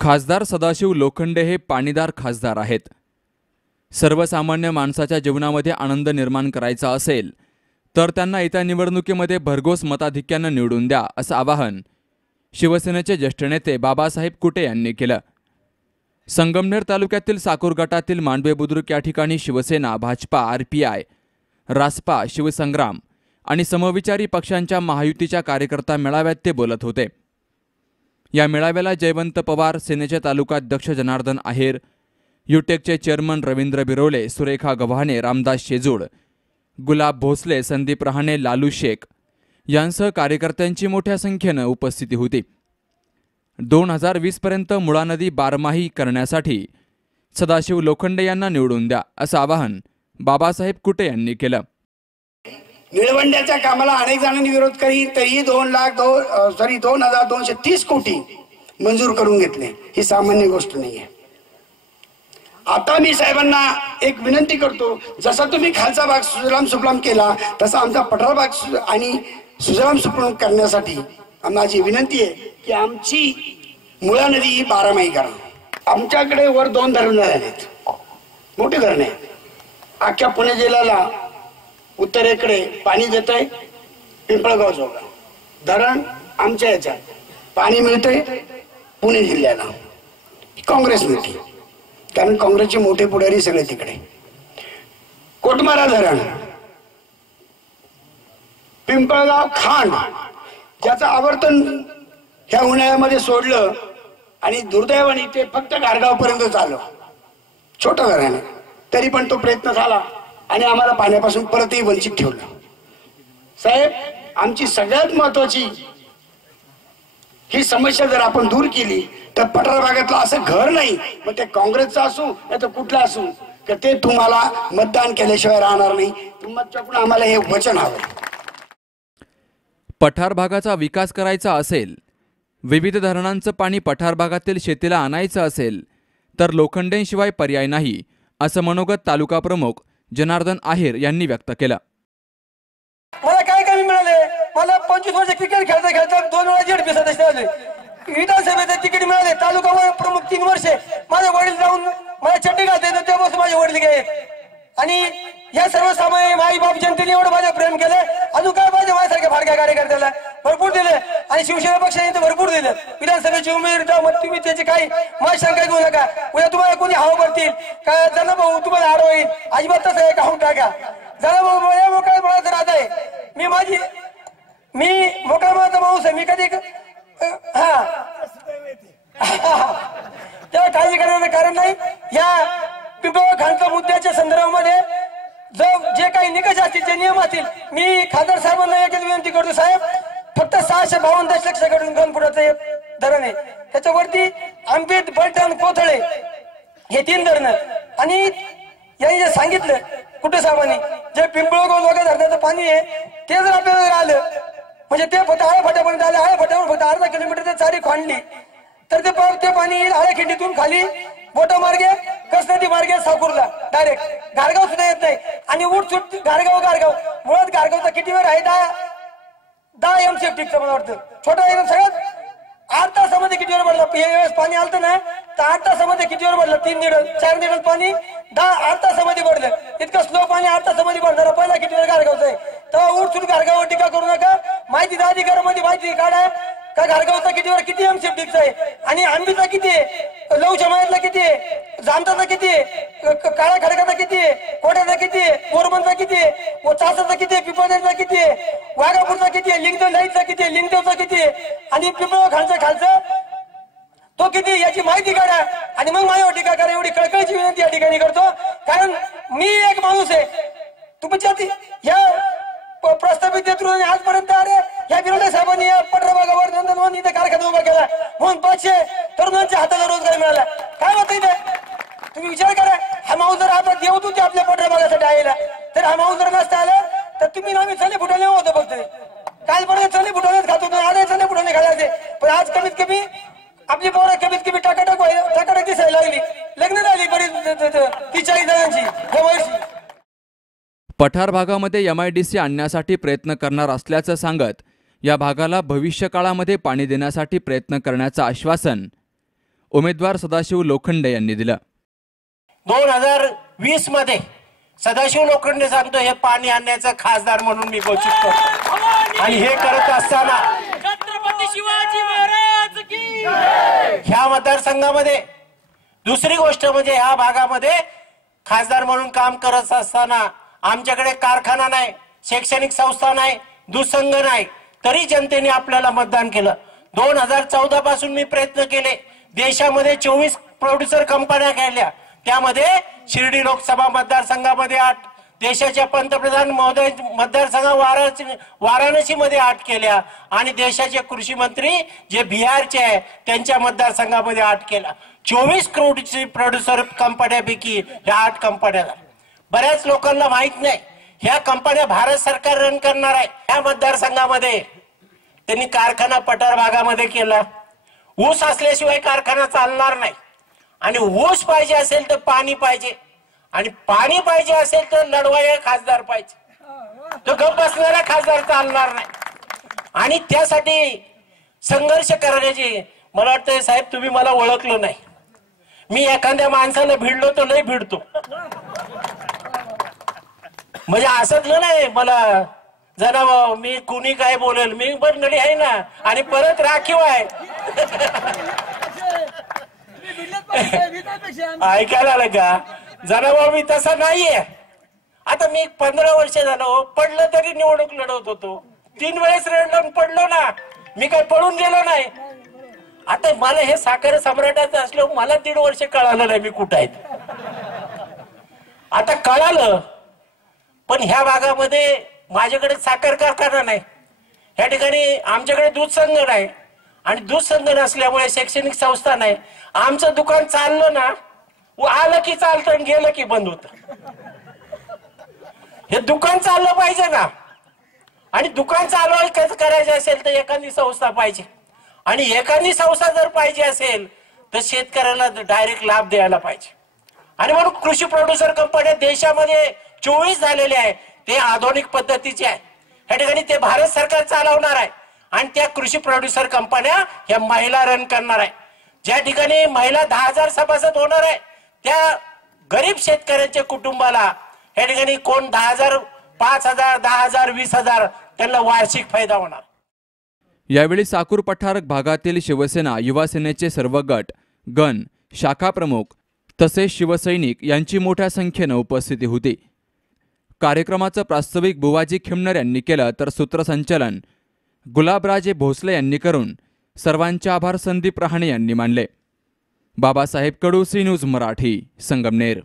खासदार सदाशिव लोखंडे हे पाणीदार खासदार आहेत. सर्वसामान्य माणसाच्या जीवनामध्ये आनंद निर्माण करायचा असेल तर त्यांना येत्या निवडणुकीमध्ये भरघोस मताधिक्यानं निवडून द्या असं आवाहन शिवसेनेचे ज्येष्ठ नेते बाबासाहेब कुटे यांनी केलं. संगमनेर तालुक्यातील साकूर गटातील मांडवे बुद्रुक या ठिकाणी Shiv Sena Bhajapa R P I Rasapa Shivsangram आणि समविचारी पक्षांच्या महायुतीच्या कार्यकर्ता मेळाव्यात ते बोलत होते. या मेळाव्याला जयवंत पवार सेनेचे तालुकाध्यक्ष जनार्दन आहेर युटेकचे चेअरमन रवींद्र बिरोले सुरेखा गव्हाणे रामदास शेजूळ गुलाब भोसले संदीप रहाणे लालू शेख यांसह कार्यकर्त्यांची मोठ्या संख्येनं उपस्थिती होती. दोन हजार वीसपर्यंत मुळा नदी बारमाही करण्यासाठी सदाशिव लोखंडे यांना निवडून द्या असं आवाहन बाबासाहेब कुटे यांनी केलं. निळवंड्याच्या कामाला अनेक जणांनी विरोध करी तरीही दोन लाख दोन सॉरी दोन हजार दोनशे तीस कोटी मंजूर करून घेतले. ही सामान्य गोष्ट नाहीये. आता मी साहेबांना एक विनंती करतो जसा तुम्ही खालचा भाग सुजलाम सुफलाम केला तसा आमचा पठार भाग आणि सुजलाम सुफलाम करण्यासाठी माझी विनंती आहे की आमची मुळा नदी ही बारामाही करा. आमच्याकडे वर दोन धरण आहेत मोठी धरण आहे अख्ख्या पुणे जिल्ह्याला उत्तरेकडे पाणी देत आहे पिंपळगाव चौका धरण आमच्या याच्यात. पाणी मिळतंय पुणे जिल्ह्याला. काँग्रेस मिळते. कारण काँग्रेसचे मोठे पुढारी सगळे तिकडे. कोटमारा धरण. पिंपळगाव खाण. ज्याचं आवर्तन ह्या उन्हाळ्यामध्ये सोडलं आणि दुर्दैवाने ते फक्त गारगाव पर्यंत आलं छोटं धरण तरी पण तो प्रयत्न झाला. आणि आम्हाला पाण्यापासून परतही वंचित ठेवलं. साहेब आमची सगळ्यात महत्वाची ही समस्या जर आपण दूर केली तर पठार भागातलं असं घर नाही मग ते काँग्रेसचं असू नाही तर कुठलं असू तर ते तुम्हाला मतदान केल्याशिवाय राहणार नाही. तुमच्याकडून आम्हाला हे वचन हवं. पठार भागाचा विकास करायचा असेल विविध धरणांचं पाणी पठार भागातील शेतीला आणायचं असेल तर लोखंडेंशिवाय पर्याय नाही असं मनोगत तालुका प्रमुख जनार्दन आहेर यांनी व्यक्त केला. मला काय कमी मिळाले? मला पंचवीस वर्ष क्रिकेट खेळता खेळता दोन वेळा जेड पिसत सदस्य विधानसभेचे तिकीट मिळाले. तालुका व प्रमुख तीन वर्षे. माझे वडील जाऊन मला चड्डी घालते तर तेव्हापासून माझे वडील गेले. आणि या सर्वसामान्य माई बाप जनतेने एवढं माझं प्रेम केलं. अजून काय पाहिजे माझ्यासारख्या फाडक्या कार्यकर्त्याला? भरपूर दिले. आणि शिवसेना पक्षाने तर भरपूर दिलं. विधानसभेची उमेदवार तुम्ही त्याची काही माझी शंका घेऊ नका. उद्या तुम्हाला कोणी हवा भरतील का जण भाऊ तुम्हाला आडव येईल अजिबात तसं आहे टाका. जण भाऊ मोकळ्या मोकळ्या मुळात राहत आहे. मी माझी मी मोकळा मुळाचा माणूस आहे. मी कधी हा. तेव्हा काळजी करण्याचं कारण नाही. या पिंपळ खानच्या मुद्द्याच्या संदर्भामध्ये जो जे काही निकष असतील जे नियम असतील मी खासदार साहेबांना एकच विनंती करतो साहेब. फक्त सहाशे बावन्न दशलक्षाकडून दोन फुटाचं धरण आहे. त्याच्यावरती आंबेत बलटण कोथळे हे तीन धरण आणि यांनी जे सांगितलं कुठे साहेबांनी जे पिंपळगाव वगैरे धरणाचं पाणी आहे ते जर आपल्याला जर आलं म्हणजे ते फक्त आळ्या आलं आले फक्त अर्धा किलोमीटर ते चारी खांडली. तर ते ते पाणी येईल आळ्याखिंडीतून खाली बोटा मार्गे कस नदी मार्गे साकूरला डायरेक्ट गारगाव सुद्धा येत नाही. आणि उठ सुट गारगाव गारगाव. मुळात गारगावचा किती वेळ आहे दहा दहा एम सी टिकचं मला वाटतं. छोटा एकदम सगळ्यात? आठ तासामध्ये किती वेळ पडला हे वेळेस पाणी आलतं ना तर आठ तासामध्ये किती वेळ पडलं तीन निडल चार निडल पाणी दहा आठ तासामध्ये पडलं इतकं स्लो पाणी आठ तासामध्ये पडणार पहिला किती वेळ गारगावचं आहे? तेव्हा उठ गारगावर टीका करू नका. माहिती द्या अधिकारामध्ये माहिती काढा. का गारगावचा किती वेळ किती एम टिकचं आहे? आणि आंबीचा किती आहे? लव जमायतला किती आहे? जामताचा किती आहे? काळ्या खडकाचा किती आहे? कोट्याचा किती आहे? पोरबनचा किती आहे? व चासाचा किती आहे? पिपाण्याचा किती आहे? वाघापूरचा किती आहे? लिंगदेव लाईटचा किती आहे? लिंगदेवचा किती आहे? आणि पिंपळ खालचं खालचं? तो किती याची माहिती काढा. आणि मग माझ्यावर टीका करा. एवढी कळकळीची विनंती या ठिकाणी करतो. कारण मी एक माणूस आहे. तुमच्या या प- प्रस्तावित नेतृत्वाने आजपर्यंत अरे या विरोधी साहेबांनी या पटराबागावर नंदनवन इथे कारखाना उभा केला. म्हणून पाचशे तरुणांच्या हाताला रोजगार मिळाला. काय होतं इथे? तुम्ही विचार करा. हा माऊस जर आता देऊ होते आपल्या पटराबागासाठी आलेला तर हा माऊस जर नसता आला तुम्ही आम्ही चले फुटवले होतो फक्त. कालपर्यंत चले फुटवलेच खात होतो आज चले फुटवले खायचे पण आज कमीत कमी आपली पोरं कमीत कमी टाकाटाक टाकाटाक दिसायला लागली. लग्न झाली बरीच तीस चाळीस जणांची पठार भागामध्ये एम आय डी सी आणण्यासाठी प्रयत्न करणार असल्याचं सांगत या भागाला भविष्यकाळामध्ये पाणी देण्यासाठी प्रयत्न करण्याचं आश्वासन उमेदवार सदाशिव लोखंडे यांनी दिलं. दोन हजार वीसमध्ये सदाशिव लोखंडे सांगतो हे पाणी आणण्याचा खासदार म्हणून मी घोषित करतो. आणि हे करत असताना छत्रपती शिवाजी महाराज की ह्या मतदारसंघामध्ये दुसरी गोष्ट म्हणजे ह्या भागामध्ये खासदार म्हणून काम करत असताना आमच्याकडे कारखाना नाही शैक्षणिक संस्था नाही दुसंघ नाही तरी जनतेने आपल्याला मतदान केलं. दोन हजार चौदा पासून मी प्रयत्न केले. देशामध्ये चोवीस प्रोड्युसर कंपन्या केल्या त्यामध्ये शिर्डी लोकसभा मतदारसंघामध्ये आठ देशाच्या पंतप्रधान महोदय मतदारसंघ वाराणसी वाराणसीमध्ये आठ केल्या आणि देशाचे कृषी मंत्री जे बिहारचे आहे त्यांच्या मतदारसंघामध्ये आठ केला. चोवीस करोडची प्रोड्युसर कंपन्यापैकी ह्या आठ कंपन्या बऱ्याच लोकांना माहीत नाही ह्या कंपन्या भारत सरकार रन करणार आहे. ह्या मतदारसंघामध्ये त्यांनी कारखाना पठार भागामध्ये केला. ऊस असल्याशिवाय कारखाना चालणार नाही. आणि ऊस पाहिजे असेल तर पाणी पाहिजे. आणि पाणी पाहिजे असेल तर लढवाया खासदार पाहिजे. तो गप बसणारा खासदार चालणार नाही. आणि त्यासाठी संघर्ष करण्याची मला वाटतं साहेब तुम्ही मला ओळखलं नाही. मी एखाद्या माणसाला भिडलो तर लय भिडतो. म्हणजे असंच नाही मला जरा मी कुणी काय बोलेल मी पण गडी आहे ना. आणि परत राखीव आहे. ऐकायला आलं का? जरा मी तसा नाहीये. आता मी पंधरा वर्ष झालो हो, पडलं तरी निवडणूक लढवत होतो. तीन वेळेस रेडलावून पडलो ना मी काय पळून गेलो नाही. आता मला हे साखर सम्राटाचं असलं मला दीड वर्ष कळालं नाही मी कुठं आहे. आता कळालं पण ह्या भागामध्ये माझ्याकडे साखर कारखाना नाही. ह्या ठिकाणी आमच्याकडे दूध संघ नाही. आणि दूध संघ नसल्यामुळे शैक्षणिक संस्था नाही. आमचं दुकान चाललं ना व आलं की चालतं आणि गेलं की बंद होत. हे दुकान चाललं पाहिजे ना. आणि दुकान चालवायचं करायचं असेल तर एखादी संस्था पाहिजे. आणि एखादी संस्था जर पाहिजे असेल तर शेतकऱ्याला डायरेक्ट लाभ द्यायला पाहिजे. आणि म्हणून कृषी प्रोड्युसर कंपन्या देशामध्ये चोवीस झालेले आहे. ते आधुनिक पद्धतीचे आहे. या ठिकाणी ते भारत सरकार चालवणार आहे. आणि त्या कृषी प्रोड्युसर कंपन्या ह्या महिला रन करणार आहे. ज्या ठिकाणी महिला दहा हजार सभासद होणार आहे त्या गरीब शेतकऱ्यांच्या कुटुंबाला या ठिकाणी कोण दहा हजार पाच हजार दहा हजार वीस हजार त्यांना वार्षिक फायदा होणार. यावेळी साकूर पठार भागातील शिवसेना युवासेनेचे सर्व गट गण शाखा प्रमुख तसेच शिवसैनिक यांची मोठ्या संख्येनं उपस्थिती होती. कार्यक्रमाचं प्रास्ताविक बुवाजी खिमनर यांनी केलं तर सूत्रसंचलन गुलाबराजे भोसले यांनी करून सर्वांचे आभार संदीप रहाणे यांनी मानले. Babasaheb Kadu C news Marathi Sangamner.